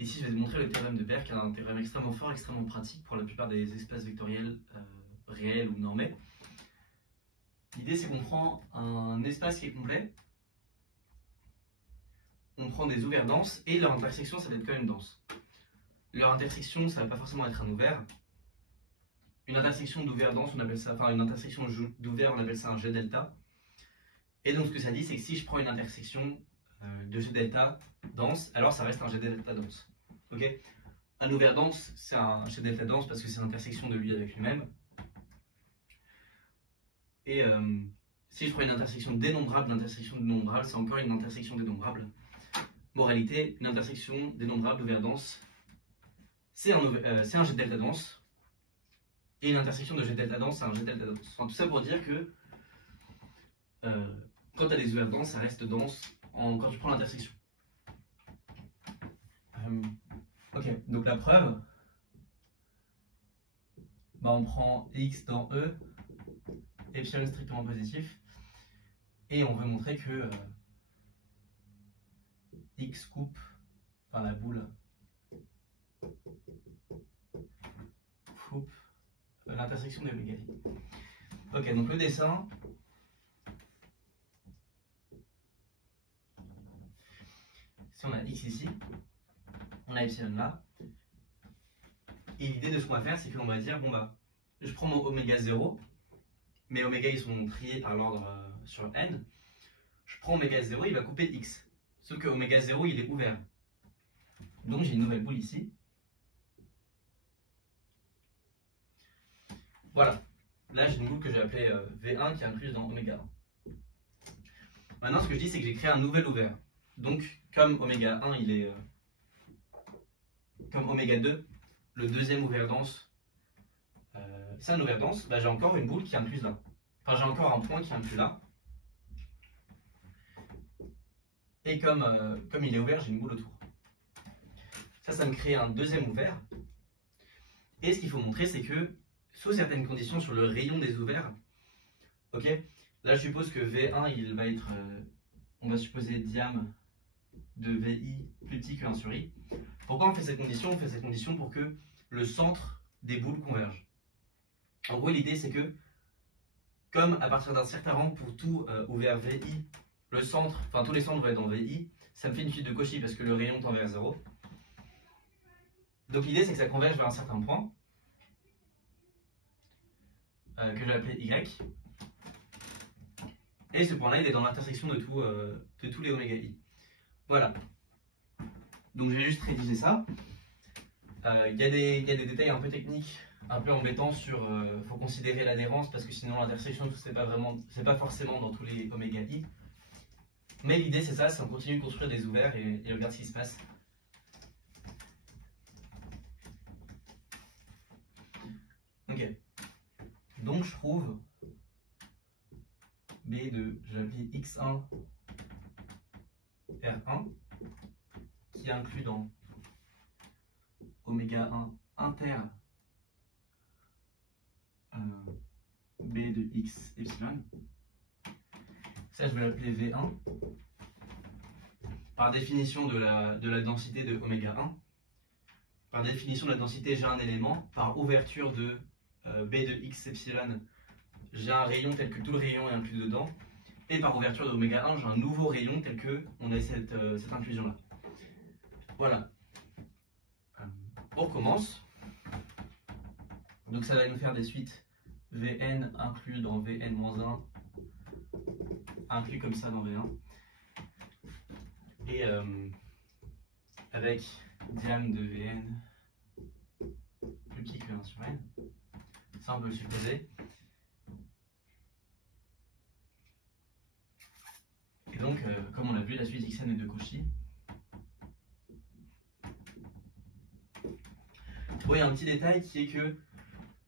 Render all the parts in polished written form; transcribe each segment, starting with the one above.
Ici, je vais te montrer le théorème de Baire, qui est un théorème extrêmement fort, extrêmement pratique pour la plupart des espaces vectoriels réels ou normés. L'idée, c'est qu'on prend un espace qui est complet, on prend des ouvers denses, et leur intersection, ça va être quand même dense. Leur intersection, ça va pas forcément être un ouvert. Une intersection d'ouvert dense, on appelle ça, enfin une intersection d'ouvert, on appelle ça un G delta. Et donc ce que ça dit, c'est que si je prends une intersection de G delta dense, alors ça reste un G delta dense. Ok, un ouvert dense, c'est un G delta dense parce que c'est l'intersection de lui avec lui-même. Et si je prends une intersection dénombrable, l'intersection dénombrable, c'est encore une intersection dénombrable. Moralité, une intersection dénombrable ouvert dense, c'est un G delta dense. Et une intersection de G delta dense, c'est un G delta dense. Enfin, tout ça pour dire que quand tu as des ouverts denses, ça reste dense quand tu prends l'intersection. Ok, donc la preuve, bah on prend x dans E, epsilon strictement positif, et on veut montrer que x coupe, enfin la boule, coupe l'intersection des oméga i. Ok, donc le dessin. Si on a x ici, on a epsilon là. Et l'idée de ce qu'on va faire, c'est qu'on va dire, bon bah, je prends mon oméga 0, mes oméga ils sont triés par l'ordre sur n. Je prends oméga 0, il va couper x. Sauf que oméga 0, il est ouvert. Donc j'ai une nouvelle boule ici. Voilà. Là, j'ai une boule que j'ai appelée V1 qui est incluse dans oméga 1. Maintenant, ce que je dis, c'est que j'ai créé un nouvel ouvert. Donc, comme oméga 1, il est... comme oméga 2, le deuxième ouvert dense, c'est un ouvert dense, bah, j'ai encore une boule qui est incluse là. Enfin, j'ai encore un point qui est inclus là. Et comme il est ouvert, j'ai une boule autour. Ça me crée un deuxième ouvert. Et ce qu'il faut montrer, c'est que, sous certaines conditions sur le rayon des ouverts, ok, là je suppose que V1, il va être, on va supposer diam de VI plus petit que 1 sur I. Pourquoi on fait cette condition? On fait cette condition pour que le centre des boules converge. En gros, l'idée c'est que, comme à partir d'un certain rang pour tout ouvert VI, le centre, enfin tous les centres vont être dans VI, ça me fait une suite de Cauchy parce que le rayon tend vers 0. Donc l'idée c'est que ça converge vers un certain point, que je vais appeler Y. Et ce point-là, il est dans l'intersection de tous les oméga i. Voilà. Donc je vais juste rédiger ça. Il y a des détails un peu techniques, un peu embêtants sur... faut considérer l'adhérence parce que sinon l'intersection, c'est pas forcément dans tous les oméga i. Mais l'idée c'est ça, c'est on continue de construire des ouverts et on regarde ce qui se passe. Ok. Donc je trouve B de, je vais l'appeler X1 R1 qui est inclus dans oméga 1 inter B de X epsilon. Ça je vais l'appeler V1 par définition de la densité de oméga 1. Par définition de la densité, j'ai un élément. Par ouverture de B de X epsilon, j'ai un rayon tel que tout le rayon est inclus dedans. Et par ouverture de oméga 1, j'ai un nouveau rayon tel que on a cette inclusion-là. Voilà. On recommence. Donc ça va nous faire des suites Vn inclus dans Vn-1, inclus comme ça dans V1. Et avec diam de Vn plus petit que 1 sur n. Ça on peut le supposer. Et donc, comme on l'a vu, la suite xn est de Cauchy. Bon, il y a un petit détail qui est que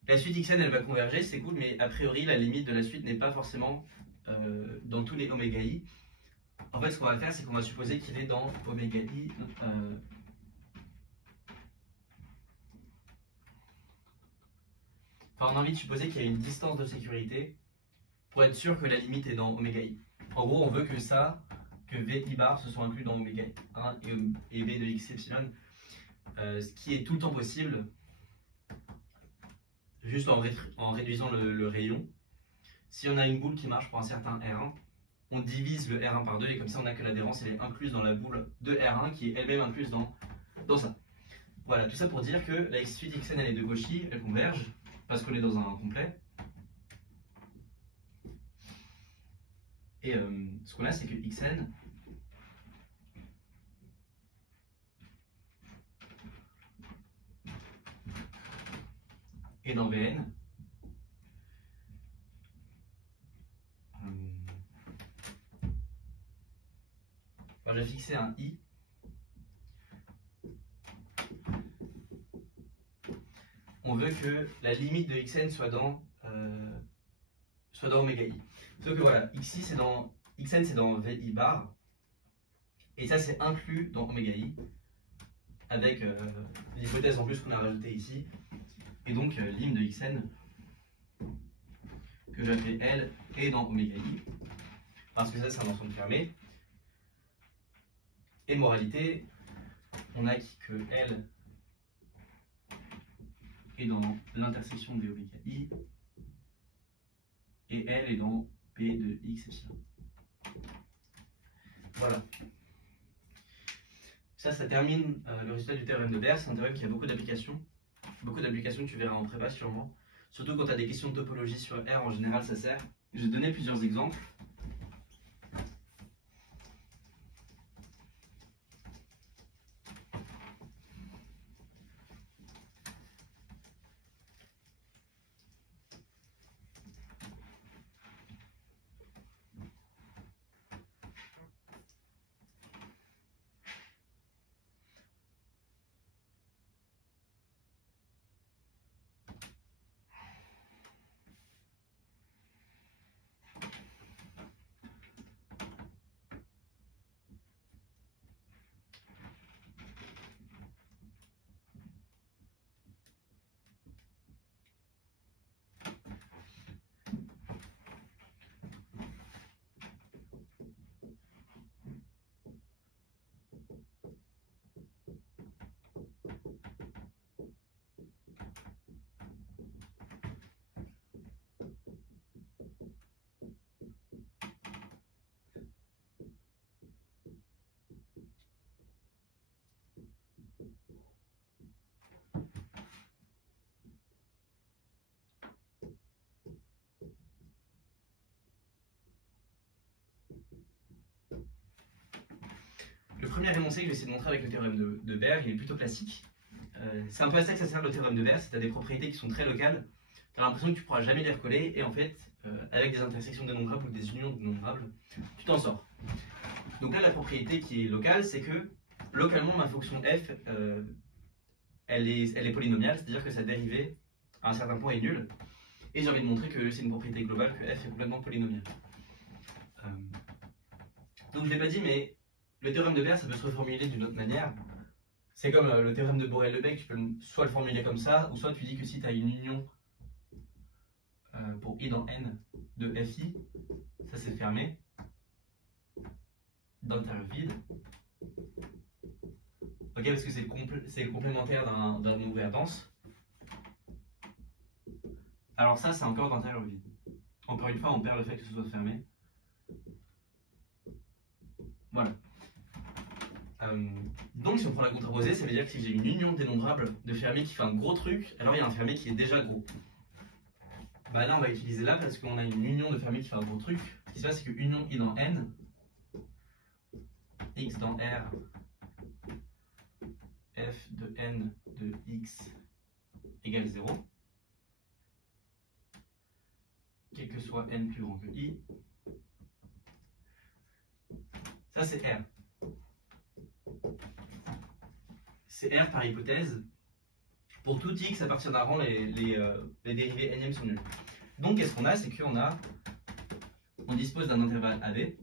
la suite xn elle va converger, c'est cool, mais a priori la limite de la suite n'est pas forcément dans tous les oméga i. En fait, ce qu'on va faire, c'est qu'on va supposer qu'il est dans oméga i. Enfin, on a envie de supposer qu'il y a une distance de sécurité pour être sûr que la limite est dans oméga i. En gros, on veut que ça, que VI bar se soit inclus dans oméga 1 et B de x epsilon. ce qui est tout le temps possible, juste en réduisant le rayon. Si on a une boule qui marche pour un certain R1, on divise le R1 par 2 et comme ça on a que l'adhérence elle est incluse dans la boule de R1 qui est elle-même incluse dans ça. Voilà, tout ça pour dire que la suite xn elle est de Cauchy, elle converge parce qu'on est dans un complet. Et ce qu'on a c'est que xn est dans Vn. Alors, j'ai fixé un i. On veut que la limite de xn soit dans oméga i. Sauf que voilà, xn c'est dans vi bar, et ça c'est inclus dans oméga i, avec l'hypothèse en plus qu'on a rajoutée ici, et donc lim de xn, que j'ai appelé L, est dans oméga i, parce que ça c'est un ensemble fermé. Et moralité, on a que L est dans l'intersection de oméga i, et L est dans P de x epsilon. Voilà. Ça termine le résultat du théorème de Baire. C'est un théorème qui a beaucoup d'applications. Beaucoup d'applications que tu verras en prépa sûrement. Surtout quand tu as des questions de topologie sur R, en général ça sert. Je vais te donner plusieurs exemples. Le premier énoncé que je vais essayer de montrer avec le théorème de Baire, il est plutôt classique. C'est un peu à ça que ça sert le théorème de Baire, c'est que tu as des propriétés qui sont très locales, tu as l'impression que tu ne pourras jamais les recoller, et en fait, avec des intersections dénombrables ou des unions dénombrables, tu t'en sors. Donc là, la propriété qui est locale, c'est que localement, ma fonction f, elle est polynomiale, c'est-à-dire que sa dérivée à un certain point est nulle, et j'ai envie de montrer que c'est une propriété globale, que f est complètement polynomiale. Donc je ne l'ai pas dit, mais le théorème de Baire, ça peut se reformuler d'une autre manière. C'est comme le théorème de Borel-Lebesgue, tu peux soit le formuler comme ça, ou soit tu dis que si tu as une union pour i dans n de fi, ça c'est fermé, d'intérieur vide. Ok, parce que c'est le complémentaire d'un ouvert dense. Alors ça, c'est encore d'intérieur vide. Encore une fois, on perd le fait que ce soit fermé. Voilà. Donc si on prend la contraposée, ça veut dire que si j'ai une union dénombrable de fermés qui fait un gros truc, alors il y a un fermé qui est déjà gros. Bah là on va utiliser là parce qu'on a une union de fermés qui fait un gros truc. Ce qui se passe c'est que union i dans n, x dans r, f de n de x égale 0, quel que soit n plus grand que i, ça c'est R. C'est R par hypothèse. Pour tout x à partir d'un rang, les dérivées n sont nulles. Donc qu'est-ce qu'on a? C'est qu'on dispose d'un intervalle AB